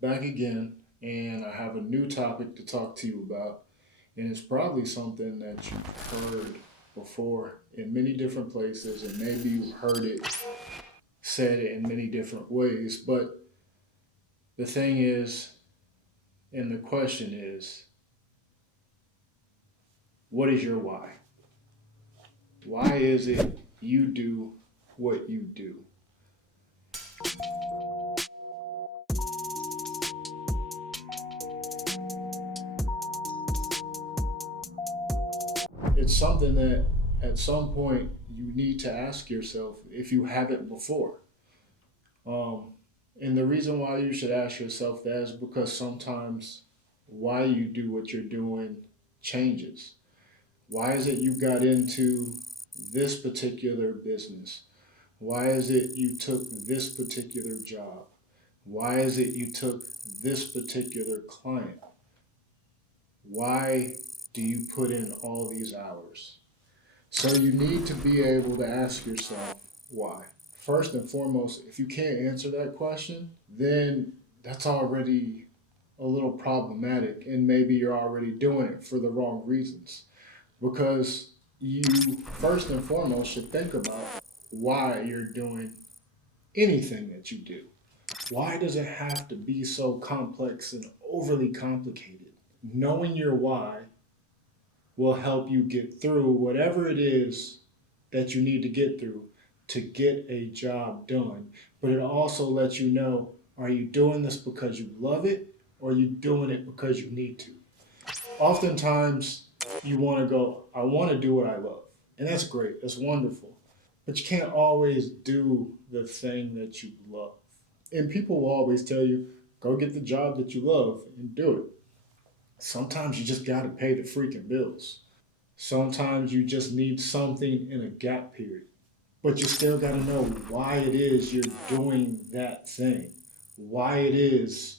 back again, and I have a new topic to talk to you about. And it's probably something that you've heard before in many different places, and maybe you've heard it said it in many different ways. But the thing is, and the question is, what is your why? Why is it you do what you do? It's something that at some point you need to ask yourself if you haven't before. Um, and the reason why you should ask yourself that is because sometimes why you do what you're doing changes. Why is it you got into this particular business? Why is it you took this particular job? Why is it you took this particular client? Why do you put in all these hours? So you need to be able to ask yourself why. First and foremost, if you can't answer that question, then that's already a little problematic, and maybe you're already doing it for the wrong reasons. Because you, first and foremost, should think about why you're doing anything that you do. Why does it have to be so complex and overly complicated? Knowing your why will help you get through whatever it is that you need to get through to get a job done. But it also lets you know, are you doing this because you love it, or are you doing it because you need to? Oftentimes you want to go, I want to do what I love. And that's great. That's wonderful. But you can't always do the thing that you love. And people will always tell you, go get the job that you love and do it. Sometimes you just got to pay the freaking bills. Sometimes you just need something in a gap period. But you still got to know why it is you're doing that thing. Why it is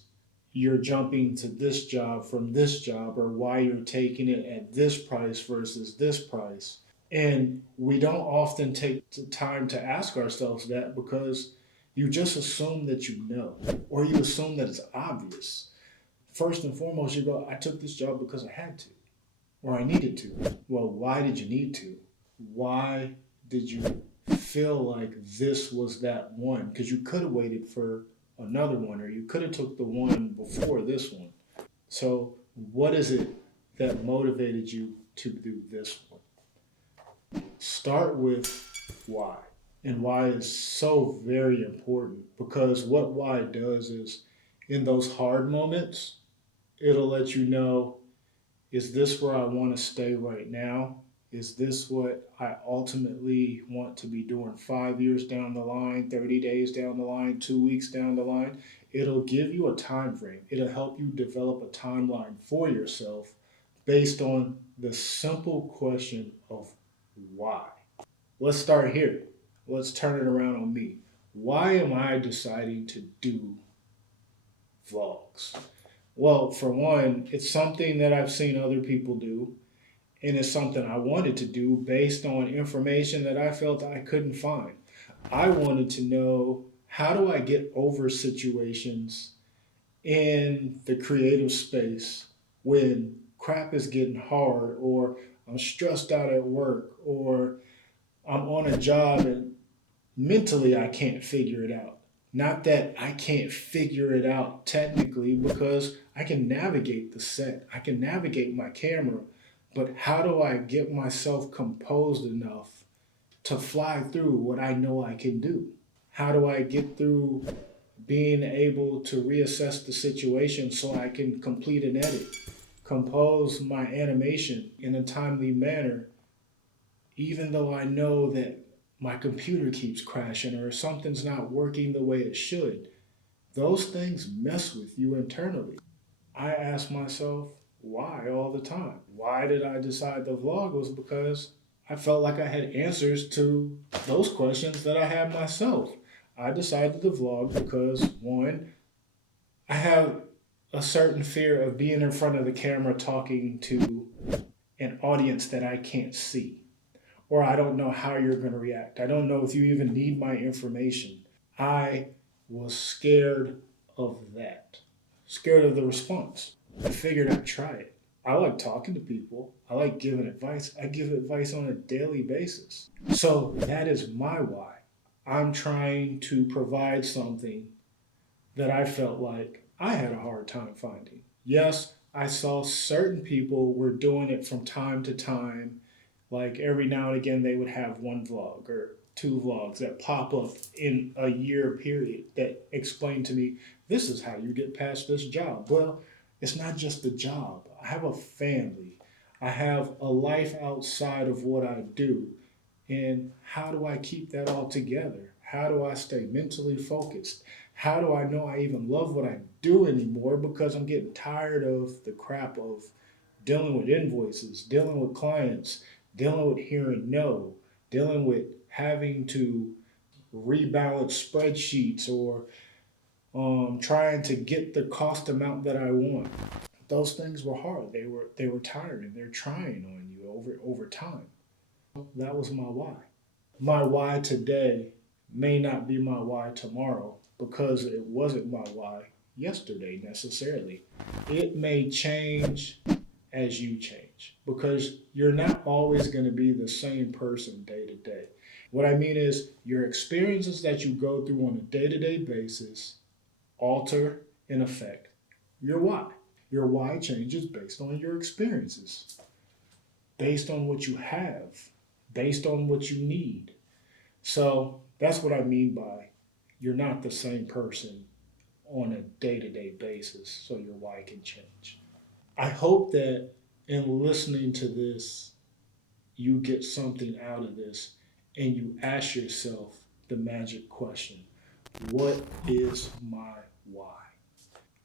you're jumping to this job from this job, or why you're taking it at this price versus this price. And we don't often take the time to ask ourselves that because you just assume that you know, or you assume that it's obvious. First and foremost, you go, I took this job because I had to, or I needed to. Well, why did you need to? Why did you feel like this was that one? Because you could have waited for another one, or you could have took the one before this one. So, what is it that motivated you to do this one? Start with why. And why is so very important because what why does is in those hard moments, it'll let you know, is this where I want to stay right now? Is this what I ultimately want to be doing 5 years down the line, 30 days down the line, 2 weeks down the line? It'll give you a time frame. It'll help you develop a timeline for yourself based on the simple question of why. Let's start here. Let's turn it around on me. Why am I deciding to do vlogs? Well, for one, it's something that I've seen other people do, and it's something I wanted to do based on information that I felt I couldn't find. I wanted to know, how do I get over situations in the creative space when crap is getting hard, or I'm stressed out at work, or I'm on a job and mentally I can't figure it out. Not that I can't figure it out technically, because I can navigate the set, I can navigate my camera, but how do I get myself composed enough to fly through what I know I can do? How do I get through being able to reassess the situation so I can complete an edit, compose my animation in a timely manner, even though I know that my computer keeps crashing or something's not working the way it should? Those things mess with you internally. I ask myself why all the time. Why did I decide the vlog? Was because I felt like I had answers to those questions that I had myself. I decided the vlog because one, I have a certain fear of being in front of the camera talking to an audience that I can't see, or I don't know how you're going to react. I don't know if you even need my information. I was scared of that. Scared of the response. I figured I'd try it. I like talking to people. I like giving advice. I give advice on a daily basis. So that is my why. I'm trying to provide something that I felt like I had a hard time finding. Yes, I saw certain people were doing it from time to time. Like every now and again, they would have one vlog or two vlogs that pop up in a year period that explain to me, this is how you get past this job. Well, it's not just the job. I have a family. I have a life outside of what I do. And how do I keep that all together? How do I stay mentally focused? How do I know I even love what I do anymore? Because I'm getting tired of the crap of dealing with invoices, dealing with clients, dealing with hearing no, dealing with having to rebalance spreadsheets or trying to get the cost amount that I want. Those things were hard. They were tiring. They're trying on you over time. That was my why. My why today may not be my why tomorrow because it wasn't my why yesterday necessarily. It may change as you change because you're not always going to be the same person day to day. What I mean is, your experiences that you go through on a day to day basis alter and affect your why. Your why changes based on your experiences, based on what you have, based on what you need. So that's what I mean by you're not the same person on a day to day basis, so your why can change. I hope that in listening to this, you get something out of this and you ask yourself the magic question: what is my why?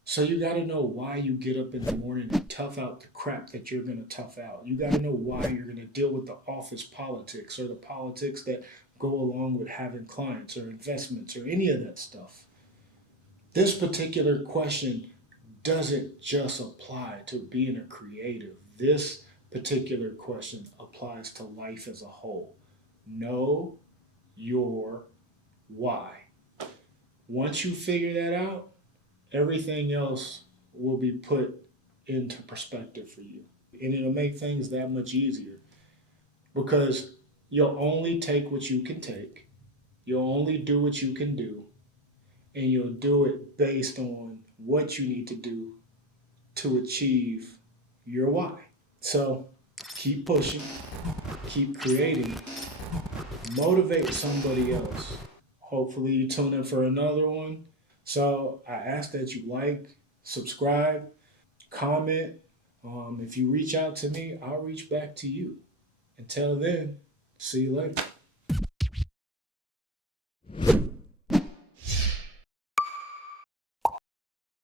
So you got to know why you get up in the morning and tough out the crap that you're going to tough out. You got to know why you're going to deal with the office politics or the politics that go along with having clients or investments or any of that stuff. This particular question doesn't just apply to being a creative. This particular question applies to life as a whole. Know your why. Once you figure that out, everything else will be put into perspective for you. And it'll make things that much easier because you'll only take what you can take, you'll only do what you can do, and you'll do it based on what you need to do to achieve your why. So keep pushing, keep creating, motivate somebody else. Hopefully, you tune in for another one. So I ask that you like, subscribe, comment. If you reach out to me, I'll reach back to you. Until then, see you later.